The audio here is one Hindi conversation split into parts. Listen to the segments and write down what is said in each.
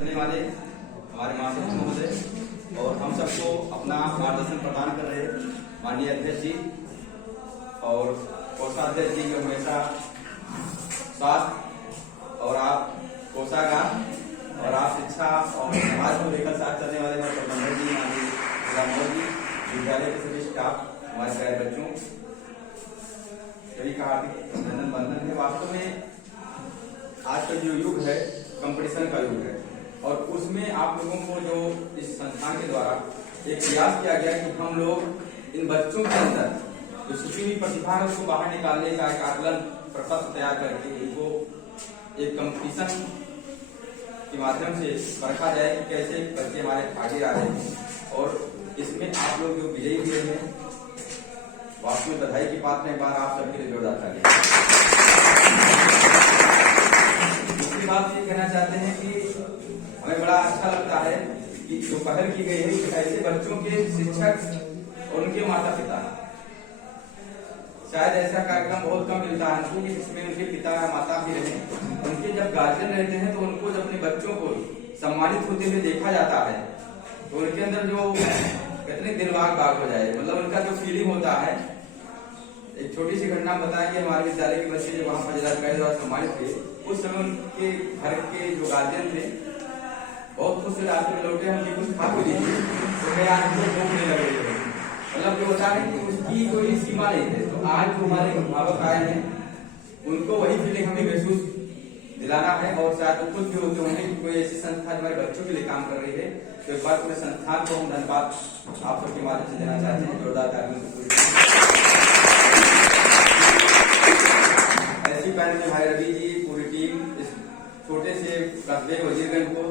करने वाले हमारे महासचिव महोदय और हम सबको अपना मार्गदर्शन प्रदान कर रहे माननीय अध्यक्ष जी और कोषाध्यक्ष जी जो हमेशा स्वास्थ्य और आप कोषागार और आप शिक्षा और समाज को लेकर साथ चलने वाले हमारे प्रबंधक जी माननीय जिला जी विद्यालय के सभी स्टाफ हमारे प्यारे बच्चों सभी का हार्दिक अभिनंदन बंधन है। वास्तव में आज का जो युग है कंपटीशन का युग है और उसमें आप लोगों को जो इस संस्थान के द्वारा एक प्रयास किया गया कि हम लोग इन बच्चों के अंदर जो छिपी हुई प्रतिभा है उसको बाहर निकालने का एक आकलन प्रपत्र तैयार करके उनको एक कंपटीशन के माध्यम से परखा जाए कि कैसे बच्चे हमारे आगे आ रहे हैं और इसमें आप लोग जो विजयी हुए हैं वास्तव में बधाई की बात है। एक बार आप सबके लिए जोरदार तालियां। दूसरी बात ये कहना चाहते हैं कि हमें बड़ा अच्छा लगता है कि जो पहल की गई है कि ऐसे बच्चों के शिक्षक और उनके माता पिता, शायद ऐसा कार्यक्रम बहुत कम मिलता है हमको कि जिसमें उनके पिता या माता भी रहे, उनके जब गार्जियन रहते हैं तो उनको जब अपने बच्चों को सम्मानित होते हुए देखा जाता है तो उनके अंदर जो कितने दिलवाग बाग हो जाए, मतलब उनका जो फीलिंग होता है। एक छोटी सी घटना बताएंगे, हमारे विद्यालय के बच्चे जब वहाँ पर जिलाधिकारी द्वारा सम्मानित थे उस समय उनके घर के जो गार्जियन थे बहुत खुश से रास्ते में लौटे, हम कुछ खा भी लीजिए तो मैं आज भूख नहीं लग रही है, मतलब जो होता है कि उसकी कोई सीमा नहीं है। तो आज जो हमारे अभिभावक आए हैं उनको वही फीलिंग हमें महसूस दिलाना है और शायद वो खुद भी होते होंगे कि कोई ऐसी संस्था हमारे बच्चों के लिए काम कर रही है। तो एक बार पूरे संस्थान को हम धन्यवाद आप सबके माध्यम से देना चाहते हैं, जोरदार तालियों से। ऐसी पहल में भाई रवि जी पूरी टीम इस छोटे से कस्बे वजीरगंज को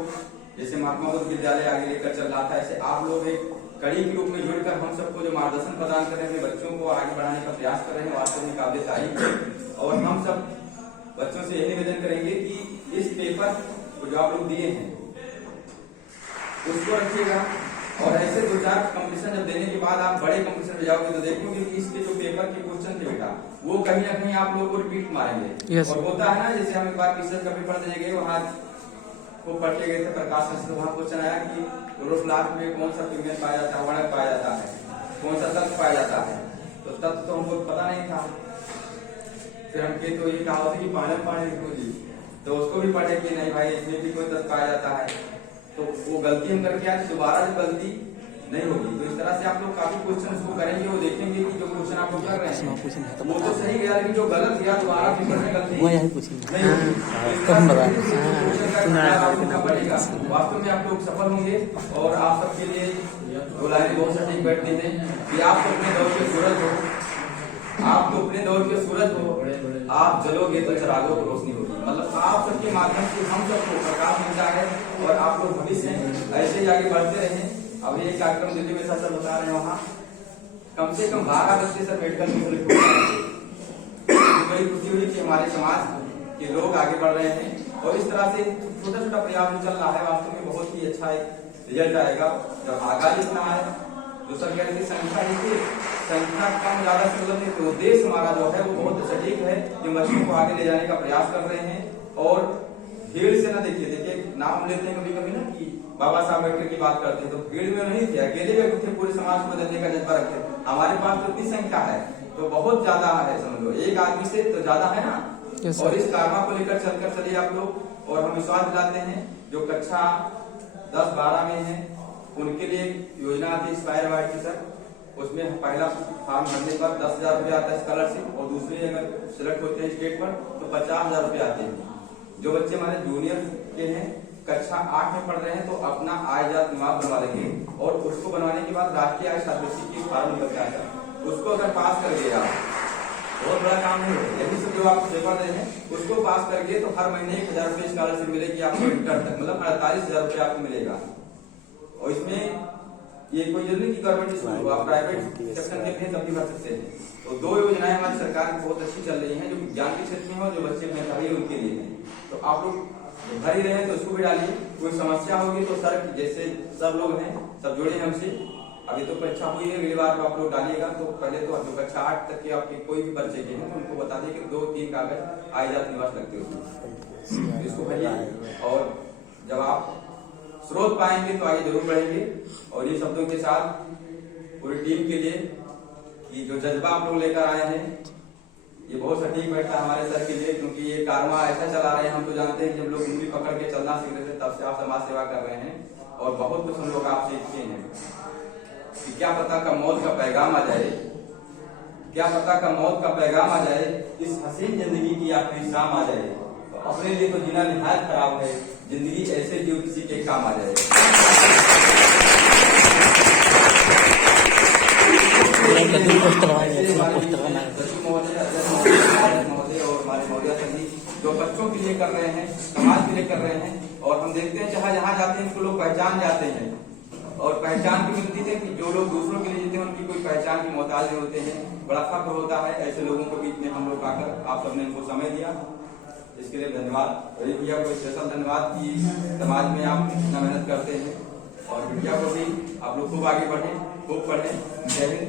जैसे महात्मा बुद्ध विद्यालय आगे लेकर चल रहा था, ऐसे आप लोग एक कड़ी के रूप में जुड़कर हम सबको जो मार्गदर्शन प्रदान कर रहे हैं, बच्चों को आगे बढ़ाने का प्रयास कर रहे हैं, वास्तव में काबिल तारीफ है। और हम सब बच्चों से यही निवेदन करेंगे कि इस पेपर को जो आप लोग दिए हैं उसको रखिएगा और ऐसे दो चार कंपटीशन जब देने के बाद आप बड़े कंपटीशन में जाओगे तो देखोगे कि इसके जो पेपर के क्वेश्चन थे बेटा वो कहीं ना कहीं आप लोगों को रिपीट मारेंगे। और होता है ना, जैसे हम एक बार रिसर्च का पेपर देने गए, वहाँ वो पढ़ के गए थे प्रकाश से, वहाँ क्वेश्चन आया कि क्लोरोप्लास्ट में कौन सा पिगमेंट पाया जाता है, वर्णक पाया जाता है, कौन सा तत्व पाया जाता है। तो तत्व तो हमको पता नहीं था, फिर हम के तो ये कहा कि पानी जी, तो उसको भी पढ़े कि नहीं भाई इसमें भी कोई तत्व पाया जाता है। तो वो गलती हम करके आज दोबारा जो गलती नहीं होगी। तो इस तरह से आप लोग काफी क्वेश्चन उसको करेंगे, वो देखेंगे कि जो क्वेश्चन आप लोग कर रहे हैं वो तो सही गया, लेकिन जो गलत गया दोबारा पेपर में गलती नहीं होगी। वास्तव में आप लोग सफल होंगे और आप सबके लिए दो लाइनें बहुत सटीक बैठती हैं कि आप तो अपने दौर के सूरज हो, आप तो अपने दौर के सूरज हो, आप जलोगे तो चिरागों को रोशनी होगी। मतलब आप सबके माध्यम से हम सबको प्रकाश मिलता है और आप लोग भविष्य ऐसे ही आगे बढ़ते रहे। अभी एक कार्यक्रम दिल्ली में सर बता रहे हैं, वहाँ कम से कम 12 बच्चे सर मेडिकल में सेलेक्ट हो गए। बड़ी खुशी हुई कि हमारे समाज के लोग आगे बढ़ रहे हैं और इस तरह से छोटा छोटा प्रयास चल रहा है। वास्तव में बहुत ही अच्छा एक रिजल्ट आएगा जब आगाज इतना है। जो सर कह रहे थे संख्या देखिए, संख्या कम ज्यादा से मतलब नहीं, तो देश हमारा जो है वो बहुत सटीक है, जो बच्चों को आगे ले जाने का प्रयास कर रहे हैं। और भीड़ से ना देखिए नाम लेते हैं कभी कभी ना कि बाबा साहब अम्बेडकर की बात करते हैं, तो भीड़ में नहीं थे, अकेले व्यक्ति थे, पूरे समाज को बदलने का जज्बा रखते। हमारे पास तो इतनी संख्या है तो बहुत ज्यादा है, समझ लो एक आदमी से तो ज्यादा है ना। और इस कारमा को लेकर चलकर चलिए आप लोग। और हम विश्वास दिलाते हैं जो कक्षा 10-12 में है उनके लिए योजना आती है इंस्पायर अवार्ड की सर, उसमें पहला फॉर्म भरने पर 10,000 रुपये आता है स्कॉलरशिप और दूसरे अगर सिलेक्ट होते हैं स्टेट पर तो 50,000 रुपये आते हैं। जो बच्चे हमारे जूनियर के हैं कक्षा 8 में पढ़ रहे हैं तो अपना आय जात निवास बनवा लेंगे और उसको बनवाने के बाद राष्ट्रीय आय छात्रवृत्ति की फॉर्म निकल के आएगा, उसको अगर पास कर गए आप बहुत बड़ा काम नहीं होगा। यही सब जो आप पेपर दे हैं उसको पास करके तो हर महीने 1,000 रुपये स्कॉलरशिप मिलेगी आपको इंटर तक, मतलब 48,000 रुपये आपको मिलेगा। और इसमें ये कोई जरूरी की गवर्नमेंट स्कूल हो, आप प्राइवेट सेक्शन के लिए तब भी भर सकते हैं। तो 2 योजनाएं हमारी सरकार की बहुत अच्छी चल रही हैं, जो विज्ञान के क्षेत्र में हो, जो बच्चे मेधावी है उनके लिए है। तो आप लोग भर ही रहे हैं तो उसको भी डालिए। कोई समस्या होगी तो सर जैसे सब लोग हैं सब जुड़े हमसे, अभी तो परीक्षा हुई है, अगली बार आप लोग डालिएगा तो पहले तो जो कक्षा 8 तक के आपके कोई भी बच्चे के हैं तो उनको बता दें कि 2-3 कागज आय जात निवास लगते हैं, इसको भरिए। और जब आप स्रोत पाएंगे तो आगे जरूर बढ़ेंगे। और ये शब्दों के साथ पूरी टीम के लिए कि जो जज्बा आप लोग लेकर आए हैं ये बहुत सटीक बैठा है हमारे सर के लिए, क्योंकि ये कारवा ऐसा चला रहे हैं। हम तो जानते हैं कि जब लोग उंगली पकड़ के चलना सीख रहे थे तब से आप समाज सेवा कर रहे हैं और बहुत कुछ हम लोग आपसे सीखे हैं कि क्या पता का मौत का पैगाम आ जाए, क्या पता का मौत का पैगाम आ जाए, इस हसीन जिंदगी की आपकी शाम आ जाए। तो अपने लिए तो जीना निहायत खराब है, जिंदगी ऐसे जो किसी के काम आ जाए। महोदय और हमारे महोदय सभी जो बच्चों के लिए कर रहे हैं, समाज के लिए कर रहे हैं, और हम देखते हैं चाहे जहाँ जाते हैं इसको लोग पहचान जाते हैं और पहचान की मिलती है कि जो लोग दूसरों के लिए जीते हैं उनकी कोई पहचान की मोहताज नहीं होते हैं। बड़ा फख्र होता है ऐसे लोगों के बीच में हम लोग आकर आप सबने इनको समय दिया, इसके लिए धन्यवाद। अरे भैया को स्पेशल धन्यवाद कि समाज में आप इतना मेहनत करते हैं, और भैया को भी आप लोग खूब आगे बढ़े, खूब पढ़े। जय हिंद।